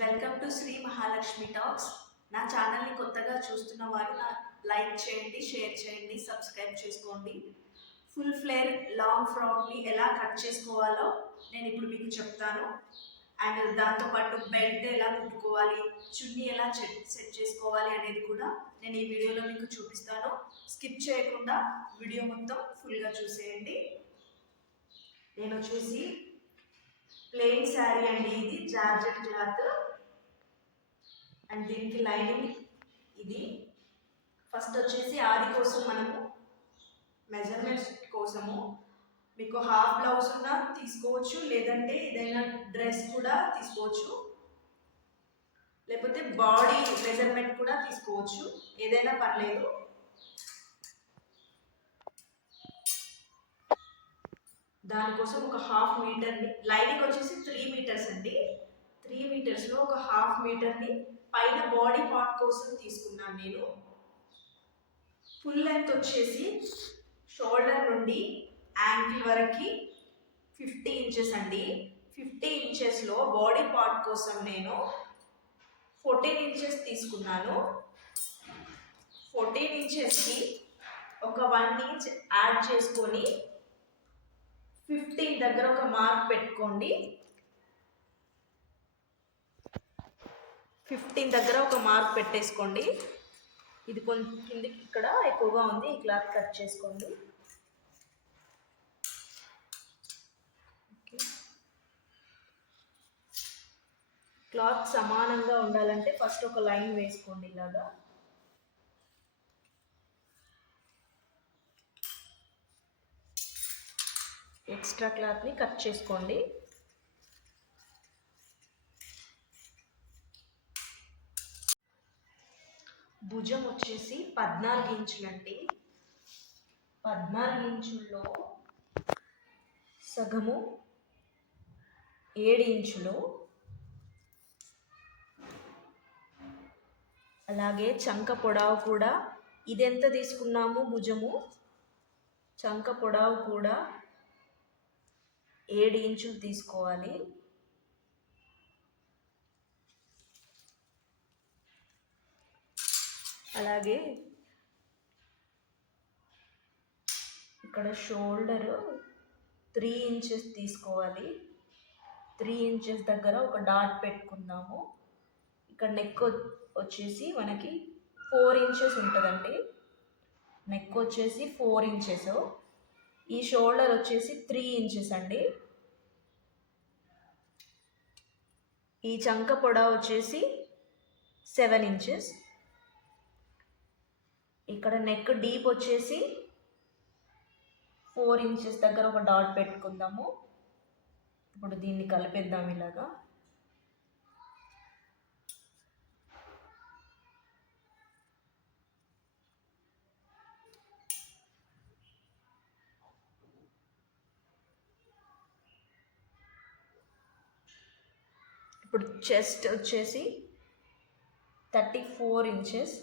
Welcome to Shri Mahalakshmi talks. నా ఛానల్ని కొత్తగా చూస్తున్న వారు లైక్ చేయండి, షేర్ చేయండి, సబ్స్క్రైబ్ చేసుకోండి. ఫుల్ ఫ్లేర్ లాంగ్ ఫ్రాక్ని ఎలా కట్ చేసుకోవాలో నేను ఇప్పుడు మీకు చెప్తాను. అండ్ దాంతోపాటు బెల్ట్ ఎలా కుట్టుకోవాలి, చున్నీ ఎలా సెట్ చేసుకోవాలి అనేది కూడా నేను ఈ వీడియోలో మీకు చూపిస్తాను. స్కిప్ చేయకుండా వీడియో మొత్తం ఫుల్గా చూసేయండి. నేను వచ్చేసి ప్లెయిన్ శారీ అండి, ఇది జార్జెట్ క్లాత్ అండ్ దీనికి లైనింగ్ ఇది. ఫస్ట్ వచ్చేసి ఆది కోసం మనము మెజర్మెంట్స్ కోసము మీకు హాఫ్ బ్లౌజ్ ఉన్నా తీసుకోవచ్చు, లేదంటే ఏదైనా డ్రెస్ కూడా తీసుకోవచ్చు, లేకపోతే బాడీ మెజర్మెంట్ కూడా తీసుకోవచ్చు, ఏదైనా పర్లేదు. దానికోసం ఒక హాఫ్ మీటర్ని, లైనింగ్ వచ్చేసి 3 మీటర్స్ అండి, 3 మీటర్స్లో ఒక హాఫ్ మీటర్ని పైన బాడీ పార్ట్ కోసం తీసుకున్నాను నేను. ఫుల్ లెంత్ వచ్చేసి షోల్డర్ నుండి యాంకిల్ వరకు 50 ఇంచెస్ అండి. 50 ఇంచెస్లో బాడీ పార్ట్ కోసం నేను 14 ఇంచెస్ తీసుకున్నాను. 14 ఇంచెస్కి ఒక 1 ఇంచ్ యాడ్ చేసుకొని 15 దగ్గర ఒక మార్క్ పెట్టుకోండి. 15 దగ్గర ఒక మార్క్ పెట్టేసుకోండి. ఇది కొంచెం కిందికి ఇక్కడ ఎక్కువగా ఉంది, ఈ క్లాత్ కట్ చేసుకోండి. క్లాత్ సమానంగా ఉండాలంటే ఫస్ట్ ఒక లైన్ వేసుకోండి ఇలాగా. ఎక్స్ట్రా క్లాత్ని కట్ చేసుకోండి. భుజం వచ్చేసి 14 ఇంచులండి. 14 ఇంచుల్లో సగము 7 ఇంచులు. అలాగే చంక పొడవు కూడా ఇదెంత తీసుకున్నాము భుజము, చంక పొడవు కూడా 7 ఇంచులు తీసుకోవాలి. అలాగే ఇక్కడ షోల్డర్ 3 ఇంచెస్ తీసుకోవాలి. 3 ఇంచెస్ దగ్గర ఒక డాట్ పెట్టుకుందాము. ఇక్కడ నెక్ వచ్చేసి మనకి 4 ఇంచెస్ ఉంటుందండి. నెక్ వచ్చేసి 4 ఇంచెస్, ఈ షోల్డర్ వచ్చేసి 3 ఇంచెస్ అండి. ఈ చంక పొడవు వచ్చేసి 7 ఇంచెస్. ఇక్కడ నెక్ డీప్ వచ్చేసి 4 ఇంచెస్ దగ్గర ఒక డాట్ పెట్టుకుందాము. ఇప్పుడు దీన్ని కలిపేద్దాం ఇలాగా. ఇప్పుడు చెస్ట్ వచ్చేసి 34 ఇంచెస్.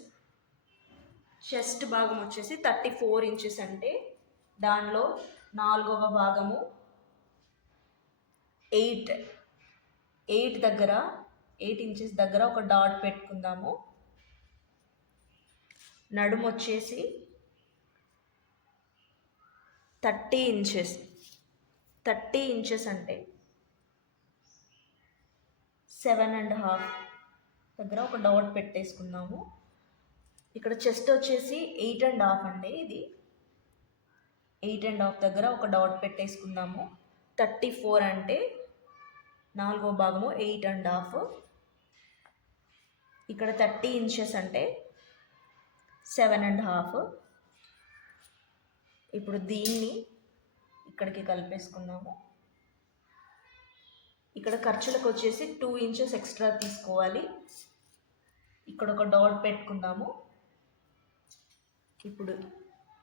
చెస్ట్ భాగం వచ్చేసి 34 ఇంచెస్ అంటే దానిలో 4వ భాగము 8 దగ్గర 8 ఇంచెస్ దగ్గర ఒక డాట్ పెట్టుకుందాము. నడుము వచ్చేసి 30 ఇంచెస్. 30 ఇంచెస్ అంటే 7.5 దగ్గర ఒక డాట్ పెట్టేసుకుందాము. ఇక్కడ చెస్ట్ వచ్చేసి 8.5 అండి, ఇది 8.5 దగ్గర ఒక డాట్ పెట్టేసుకుందాము. 34 అంటే 4వ భాగము 8.5. ఇక్కడ 30 ఇంచెస్ అంటే 7.5. ఇప్పుడు దీన్ని ఇక్కడికి కలిపేసుకుందాము. ఇక్కడ ఖర్చులకు వచ్చేసి 2 ఇంచెస్ ఎక్స్ట్రా తీసుకోవాలి. ఇక్కడ ఒక డాట్ పెట్టుకుందాము. ఇప్పుడు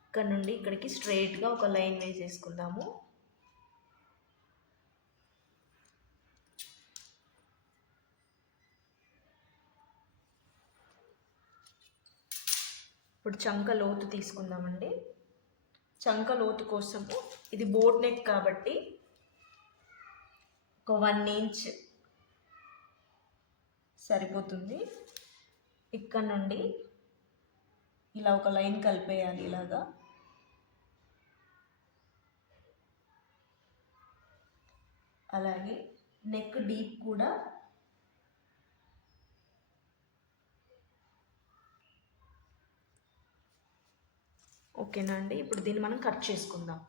ఇక్కడ నుండి ఇక్కడికి స్ట్రైట్గా ఒక లైన్ వేసేసుకుందాము. ఇప్పుడు చంక లోతు తీసుకుందామండి. చంక లోతు కోసము ఇది బోట్ నెక్ కాబట్టి ఒక 1 ఇంచ్ సరిపోతుంది. ఇక్కడ నుండి ఇలా ఒక లైన్ కలిపేయాలి ఇలాగా. అలాగే నెక్ డీప్ కూడా ఓకేనా అండి. ఇప్పుడు దీన్ని మనం కట్ చేసుకుందాం.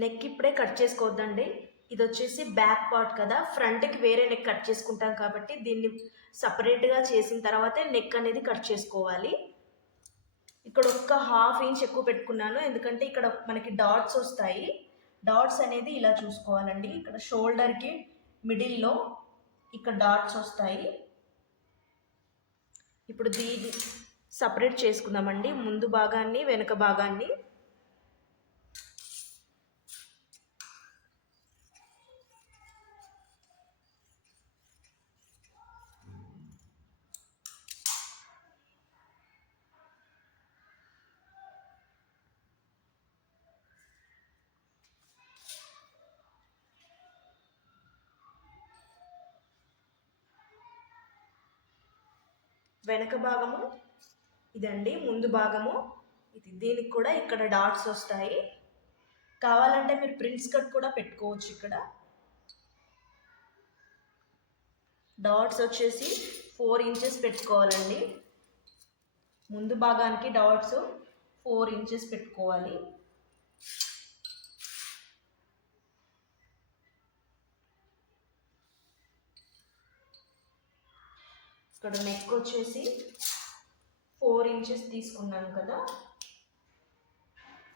నెక్ ఇప్పుడే కట్ చేసుకోవద్దండి. ఇది వచ్చేసి బ్యాక్ పార్ట్ కదా, ఫ్రంట్కి వేరే నెక్ కట్ చేసుకుంటాం కాబట్టి దీన్ని సపరేట్గా చేసిన తర్వాతే నెక్ అనేది కట్ చేసుకోవాలి. ఇక్కడ ఒక్క ½ ఇంచ్ ఎక్కువ పెట్టుకున్నాను, ఎందుకంటే ఇక్కడ మనకి డాట్స్ వస్తాయి. డాట్స్ అనేది ఇలా చూసుకోవాలండి. ఇక్కడ షోల్డర్కి మిడిల్లో ఇక్కడ డాట్స్ వస్తాయి. ఇప్పుడు దీన్ని సపరేట్ చేసుకుందామండి, ముందు భాగాన్ని వెనుక భాగాన్ని. వెనక భాగము ఇదండి, ముందు భాగము ఇది. దీనికి కూడా ఇక్కడ డాట్స్ వస్తాయి. కావాలంటే మీరు ప్రింట్స్ కట్ కూడా పెట్టుకోవచ్చు. ఇక్కడ డాట్స్ వచ్చేసి 4 ఇంచెస్ పెట్టుకోవాలండి. ముందు భాగానికి డాట్స్ 4 ఇంచెస్ పెట్టుకోవాలి. ఇక్కడ నెక్ వచ్చేసి 4 ఇంచెస్ తీసుకున్నాను కదా,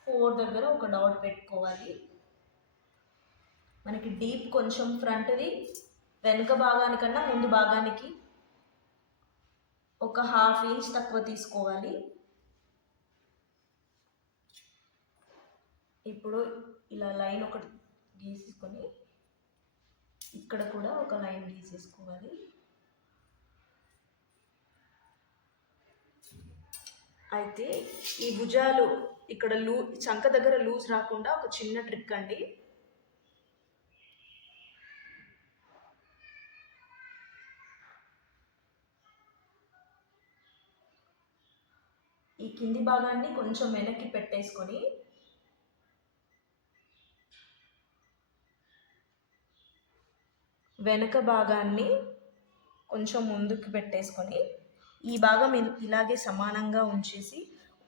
4 దగ్గర ఒక డాట్ పెట్టుకోవాలి. మనకి డీప్ కొంచెం ఫ్రంట్ది వెనుక భాగానికన్నా ముందు భాగానికి ఒక ½ ఇంచ్ తక్కువ తీసుకోవాలి. ఇప్పుడు ఇలా లైన్ ఒకటి గీసుకొని ఇక్కడ కూడా ఒక లైన్ గీసేసుకోవాలి. అయితే ఈ భుజాలు ఇక్కడ చంక దగ్గర లూజ్ రాకుండా ఒక చిన్న ట్రిక్ అండి. ఈ కింది భాగాన్ని కొంచెం వెనక్కి పెట్టేసుకొని వెనక భాగాన్ని కొంచెం ముందుకు పెట్టేసుకొని ఈ భాగం ఇలాగే సమానంగా ఉంచేసి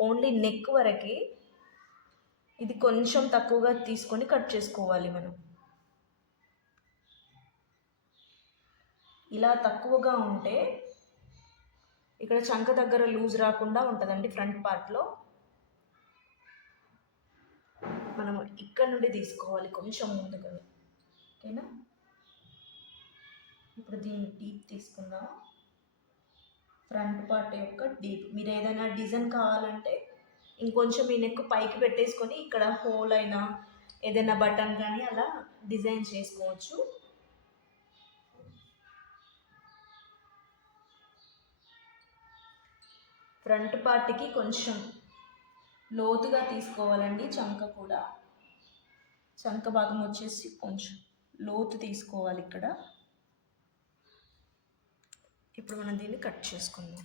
ఓన్లీ నెక్ వరకే ఇది కొంచెం తక్కువగా తీసుకొని కట్ చేసుకోవాలి. మనం ఇలా తక్కువగా ఉంటే ఇక్కడ చంక దగ్గర లూజ్ రాకుండా ఉంటుందండి. ఫ్రంట్ పార్ట్లో మనం ఇక్కడ నుండి తీసుకోవాలి కొంచెం ముందుగా. ఓకేనా, ఇప్పుడు దీన్ని డీప్ తీసుకుందాం. ఫ్రంట్ పార్ట్ యొక్క డీప్. మీరు ఏదైనా డిజైన్ కావాలంటే ఇంకొంచెం ఈ నెక్ పైకి పెట్టేసుకొని ఇక్కడ హోల్ అయినా ఏదైనా బటన్ కానీ అలా డిజైన్ చేసుకోవచ్చు. ఫ్రంట్ పార్ట్కి కొంచెం లోతుగా తీసుకోవాలండి. చంక కూడా, చంక భాగం వచ్చేసి కొంచెం లోతు తీసుకోవాలి ఇక్కడ. ఇప్పుడు మనం దీన్ని కట్ చేసుకుందాం.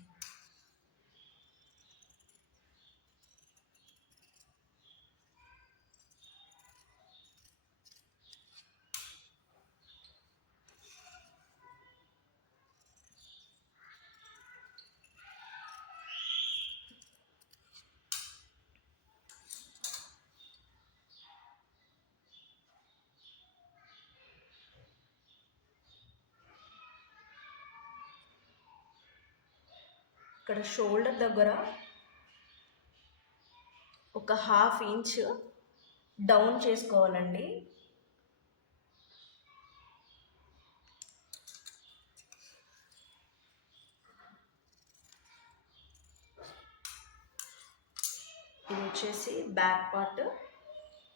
ఇక్కడ షోల్డర్ దగ్గర ఒక ½ ఇంచ్ డౌన్ చేసుకోవాలండి. ఇది వచ్చేసి బ్యాక్ పార్ట్,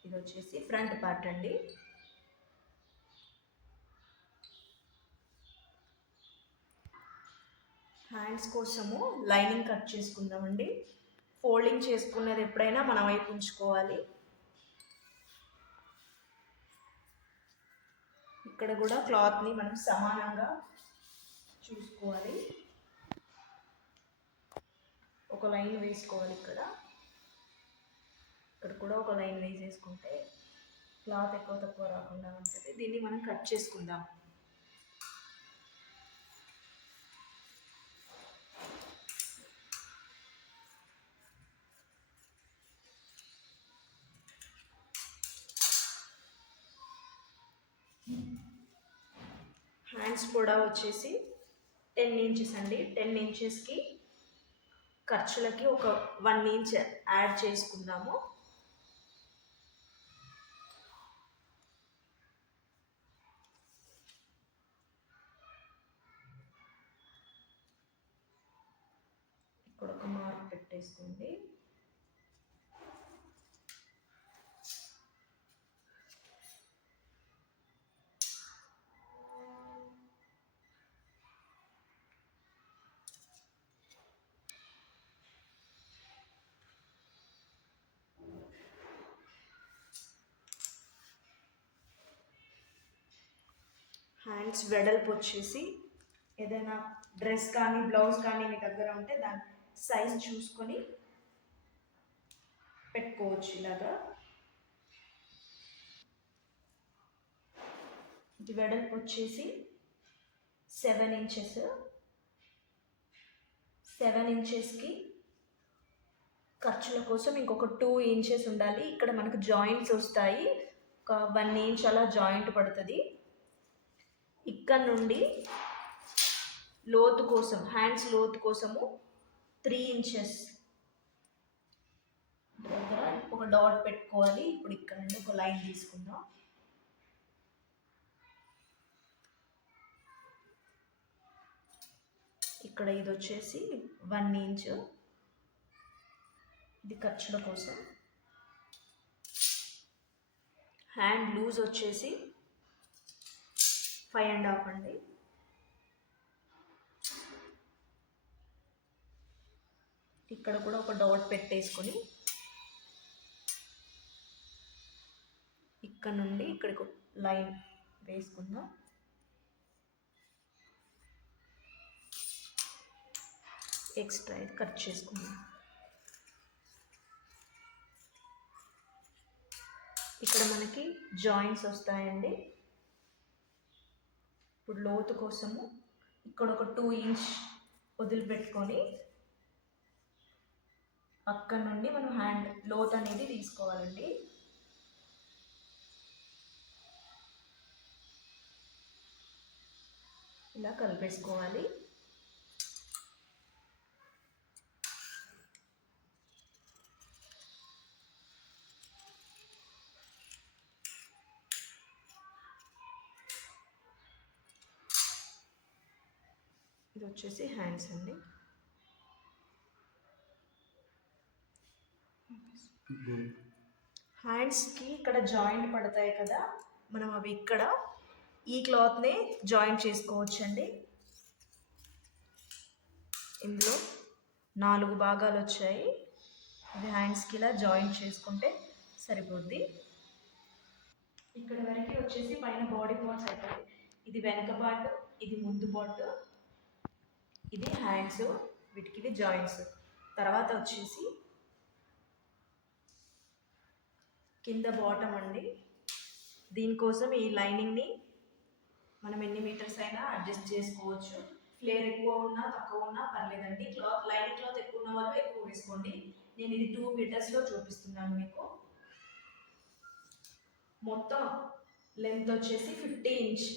ఇది వచ్చేసి ఫ్రంట్ పార్ట్ అండి. హ్యాండ్స్ కోసము లైనింగ్ కట్ చేసుకుందామండి. ఫోల్డింగ్ చేసుకునేది ఎప్పుడైనా మన వైపు ఉంచుకోవాలి. ఇక్కడ కూడా క్లాత్ని మనం సమానంగా చూసుకోవాలి. ఒక లైన్ వేసుకోవాలి. ఇక్కడ కూడా ఒక లైన్ వేసేసుకుంటే క్లాత్ ఎక్కువ తక్కువ రాకుండా ఉంటుంది. దీన్ని మనం కట్ చేసుకుందాం. హ్యాండ్స్ పొడవు వచ్చేసి 10 ఇంచెస్ అండి. 10 ఇంచెస్కి ఖర్చులకి ఒక 1 ఇంచ్ యాడ్ చేసుకుందాము. ఇక్కడ ఒక మార్క్ పెట్టేసుకోండి. హ్యాండ్స్ వెడల్పు వచ్చేసి ఏదైనా డ్రెస్ కానీ బ్లౌజ్ కానీ మీ దగ్గర ఉంటే దాని సైజ్ చూసుకొని పెట్టుకోవచ్చు. ఇలాగా ఇది వెడల్పు వచ్చేసి 7 ఇంచెస్. 7 ఇంచెస్కి ఖర్చుల కోసం ఇంకొక 2 ఇంచెస్ ఉండాలి. ఇక్కడ మనకు జాయింట్స్ వస్తాయి. ఒక 1 ఇంచ్ అలా జాయింట్ పడుతుంది. ఇక్కడ నుండి లోతు కోసం, హ్యాండ్స్ లోతు కోసము 3 ఇంచెస్ దగ్గర ఒక డాట్ పెట్టుకోవాలి. ఇప్పుడు ఇక్కడ నుండి ఒక లైన్ తీసుకుందాం. ఇక్కడ ఇది వచ్చేసి 1 ఇంచ్. ఇది ఖర్చుల కోసం. హ్యాండ్ లూజ్ వచ్చేసి 5.5 అండి. ఇక్కడ కూడా ఒక డాట్ పెట్టేసుకొని ఇక్కడ నుండి ఇక్కడికి లైన్ వేసుకుందాం. ఎక్స్ట్రా ఇది కట్ చేసుకుందాం. ఇక్కడ మనకి జాయింట్స్ వస్తాయండి. ఇప్పుడు లోతు కోసము ఇక్కడ ఒక 2 ఇంచ్ వదిలిపెట్టుకొని అక్కడ నుండి మనం హ్యాండ్ లోత్ అనేది తీసుకోవాలండి. ఇలా కలిపేసుకోవాలి. ఇది వచ్చేసి హ్యాండ్స్ అండి. హ్యాండ్స్కి ఇక్కడ జాయింట్ పడతాయి కదా, మనం అవి ఇక్కడ ఈ క్లాత్ని జాయింట్ చేసుకోవచ్చు అండి. ఇందులో 4 భాగాలు వచ్చాయి. ఇది హ్యాండ్స్కి ఇలా జాయింట్ చేసుకుంటే సరిపోద్ది. ఇక్కడ వరకు వచ్చేసి పైన బాడీ పార్ట్స్ అవుతాయి. ఇది వెనక పార్ట్, ఇది ముందు పార్ట్, ఇది హ్యాండ్స్, వీటికి ఇది జాయింట్స్. తర్వాత వచ్చేసి కింద బాటమ్ అండి. దీనికోసం ఈ లైనింగ్ని మనం ఎన్ని మీటర్స్ అయినా అడ్జస్ట్ చేసుకోవచ్చు. ఫ్లేర్ ఎక్కువ ఉన్నా తక్కువ ఉన్నా పర్లేదండి. లైనింగ్ క్లాత్ ఎక్కువ ఉన్న వాళ్ళు ఎక్కువ వేసుకోండి. నేను ఇది 2 మీటర్స్లో చూపిస్తున్నాను మీకు. మొత్తం లెంత్ వచ్చేసి 15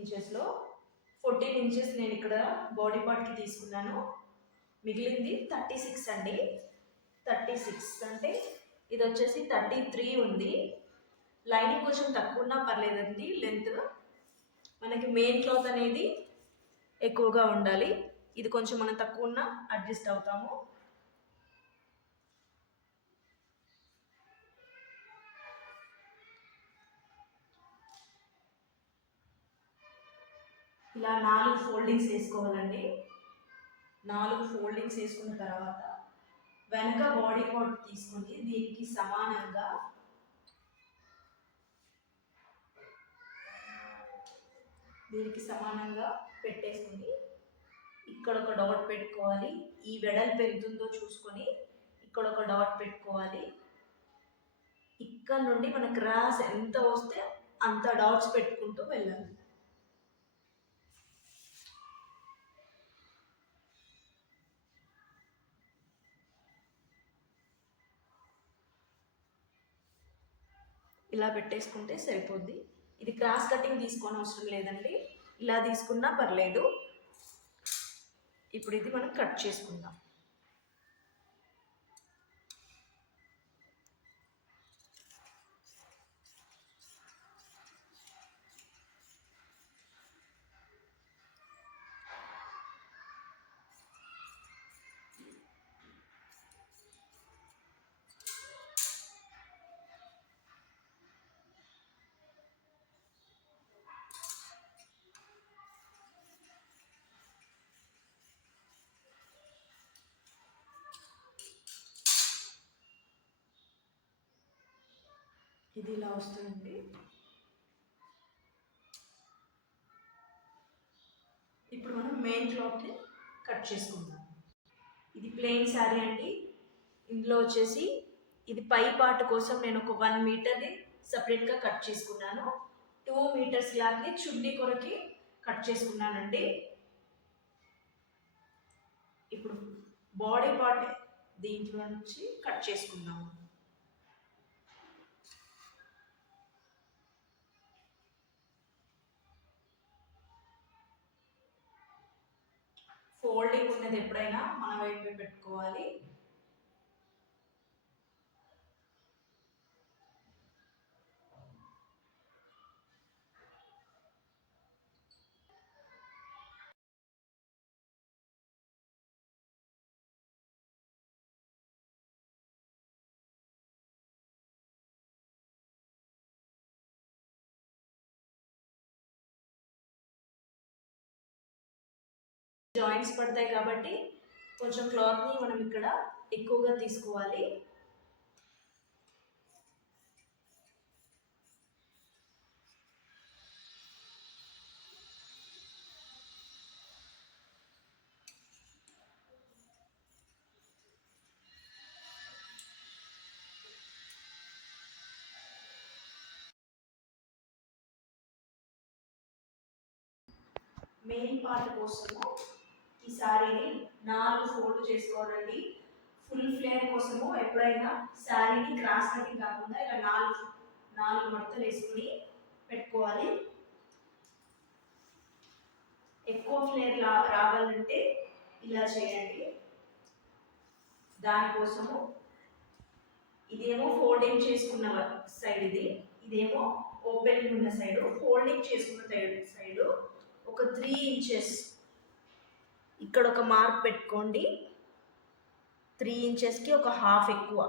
ఇంచెస్లో 14 ఇంచెస్ నేను ఇక్కడ బాడీ పార్ట్కి తీసుకున్నాను. మిగిలింది 36 అండి. 36 అంటే ఇది వచ్చేసి 33 ఉంది. లైనింగ్ కొంచెం తక్కువ ఉన్నా పర్లేదండి. లెంత్ మనకి మెయిన్ క్లాత్ అనేది ఎక్కువగా ఉండాలి. ఇది కొంచెం మనం తక్కువ ఉన్నా అడ్జస్ట్ అవుతాము. ఇలా 4 ఫోల్డింగ్స్ వేసుకోవాలండి. 4 ఫోల్డింగ్స్ వేసుకున్న తర్వాత వెనక బాడీ పార్ట్ తీసుకొని దీనికి సమానంగా పెట్టేసుకుని ఇక్కడ ఒక డాట్ పెట్టుకోవాలి. ఈ వెడల్పు ఎంత ఉందో చూసుకొని ఇక్కడ ఒక డాట్ పెట్టుకోవాలి. ఇక్కడ నుండి మన క్రాస్ ఎంత వస్తే అంత డాట్స్ పెట్టుకుంటూ వెళ్ళాలి. ఇలా పెట్టేసుకుంటే సరిపోద్ది. ఇది క్రాస్ కటింగ్ తీసుకొని అవసరం లేదండి, ఇలా తీసుకున్నా పర్లేదు. ఇప్పుడు ఇది మనం కట్ చేసుకుందాం. ఇది ఇలా వస్తుంది. ఇప్పుడు మనం మెయిన్ క్లాత్ని కట్ చేసుకుందాం. ఇది ప్లెయిన్ శారీ అండి. ఇందులో వచ్చేసి ఇది పై పార్ట్ కోసం నేను ఒక 1 మీటర్ని సపరేట్గా కట్ చేసుకున్నాను. 2 మీటర్స్ క్లాత్ని చున్నీ కొరకి కట్ చేసుకున్నానండి. ఇప్పుడు బాడీ పార్ట్ దీంట్లో నుంచి కట్ చేసుకుందాము. ఫోల్డింగ్ ఉన్నది ఎప్పుడైనా మన వైపు పెట్టుకోవాలి. జాయింట్స్ పడతాయి కాబట్టి కొంచెం క్లాత్ని మనం ఇక్కడ ఎక్కువగా తీసుకోవాలి. మెయిన్ పార్ట్ కోసము ఈ శారీని 4 ఫోల్డ్ చేసుకోవాలండి. ఫుల్ ఫ్లేర్ కోసము ఎప్పుడైనా శారీని క్రాస్ కటింగ్ కాకుండా ఇలా 4 మడతలు వేసుకుని పెట్టుకోవాలి. ఎక్కువ ఫ్లేర్ రావాలంటే ఇలా చేయండి. దానికోసము ఇదేమో ఫోల్డింగ్ చేసుకున్న సైడ్, ఇదేమో ఓపెనింగ్ ఉన్న సైడ్. ఫోల్డింగ్ చేసుకున్న సైడ్ ఒక 3 ఇంచెస్ ఇక్కడ ఒక మార్క్ పెట్టుకోండి. 3 ఇంచెస్కి ఒక హాఫ్ ఎక్కువ.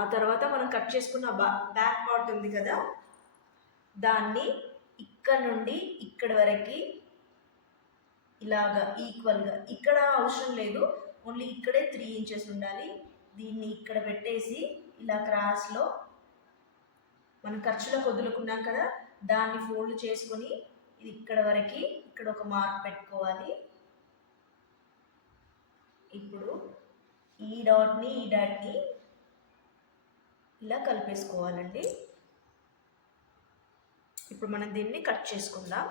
ఆ తర్వాత మనం కట్ చేసుకున్న బ్యాక్ పార్ట్ ఉంది కదా, దాన్ని ఇక్కడ నుండి ఇక్కడ వరకు ఇలాగా ఈక్వల్గా, ఇక్కడ అవసరం లేదు, ఓన్లీ ఇక్కడే 3 ఇంచెస్ ఉండాలి. దీన్ని ఇక్కడ పెట్టేసి ఇలా క్రాస్లో మనం ఖర్చులకు వదులుకున్నాం కదా, దాన్ని ఫోల్డ్ చేసుకొని ఇది ఇక్కడ వరకు ఇక్కడ ఒక మార్క్ పెట్టుకోవాలి. ఇప్పుడు ఈ డాట్ని ఇలా కలిపేసుకోవాలండి. ఇప్పుడు మనం దీన్ని కట్ చేసుకుందాం.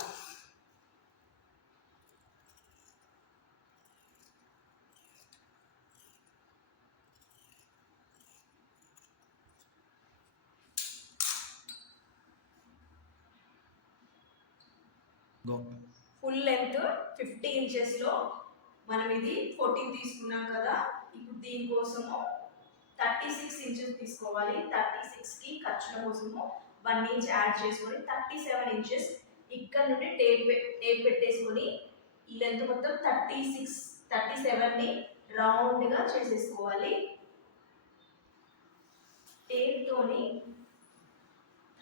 ఫుల్ లెంత్ 50 ఇంచెస్లో మనం ఇది 14 తీసుకున్నాం కదా, ఇప్పుడు దీనికోసము 36 ఇంచెస్ తీసుకోవాలి. 36కి ఖర్చుల కోసము 1 ఇంచ్ యాడ్ చేసుకొని 37 ఇంచెస్ ఇక్కడ నుండి టేప్ పెట్టేసుకొని ఈ లెంత్ మొత్తం 37ని రౌండ్గా చేసేసుకోవాలి. టేప్తోని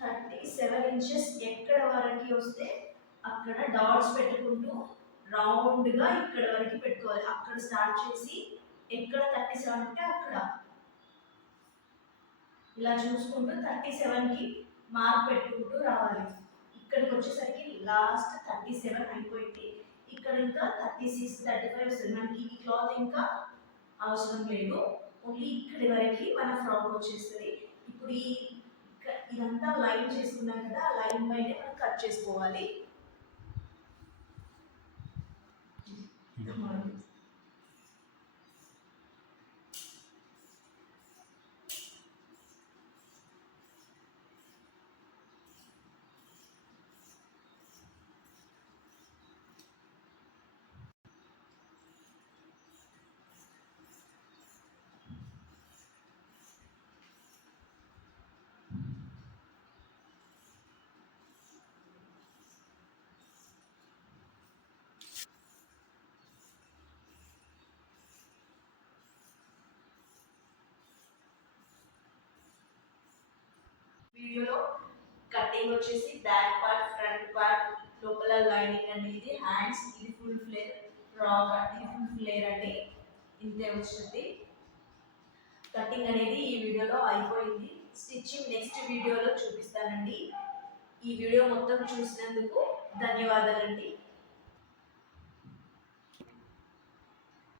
37 ఇంచెస్ ఎక్కడ వరకు వస్తే అక్కడ డాట్స్ పెట్టుకుంటూ రౌండ్గా ఇక్కడ వరకు పెట్టుకోవాలి. అక్కడ స్టార్ట్ చేసి ఎక్కడ 37 ఉంటే అక్కడ ఇలా చూసుకుంటూ 37కి మార్క్ పెట్టుకుంటూ రావాలి. ఇక్కడికి వచ్చేసరికి లాస్ట్ 37 అయిపోయింది. ఇక్కడ ఇంకా 36 35 వస్తుంది. మనకి ఈ క్లాత్ ఇంకా అవసరం లేదు. ఓన్లీ ఇక్కడి వరకు మన ఫ్రాక్ వచ్చేస్తుంది. ఇప్పుడు ఇదంతా లైన్ చేసుకున్నాం కదా, ఆ లైన్ పైనే మనం కట్ చేసుకోవాలి. వీడియోలో కటింగ్ వచ్చేసి బ్యాక్ పార్ట్, ఫ్రంట్ పార్ట్, లోపల లైనింగ్ అండి, ఇది హ్యాండ్స్, ఇది ఫుల్ ఫ్లేర్ ఫ్రాక్ అండి, ఫుల్ ఫ్లేర్ అండి, ఇంతే వచ్చింది. కటింగ్ అనేది ఈ వీడియోలో అయిపోయింది. స్టిచ్చింగ్ నెక్స్ట్ వీడియోలో చూపిస్తానండి. ఈ వీడియో మొత్తం చూసినందుకు ధన్యవాదాలండి.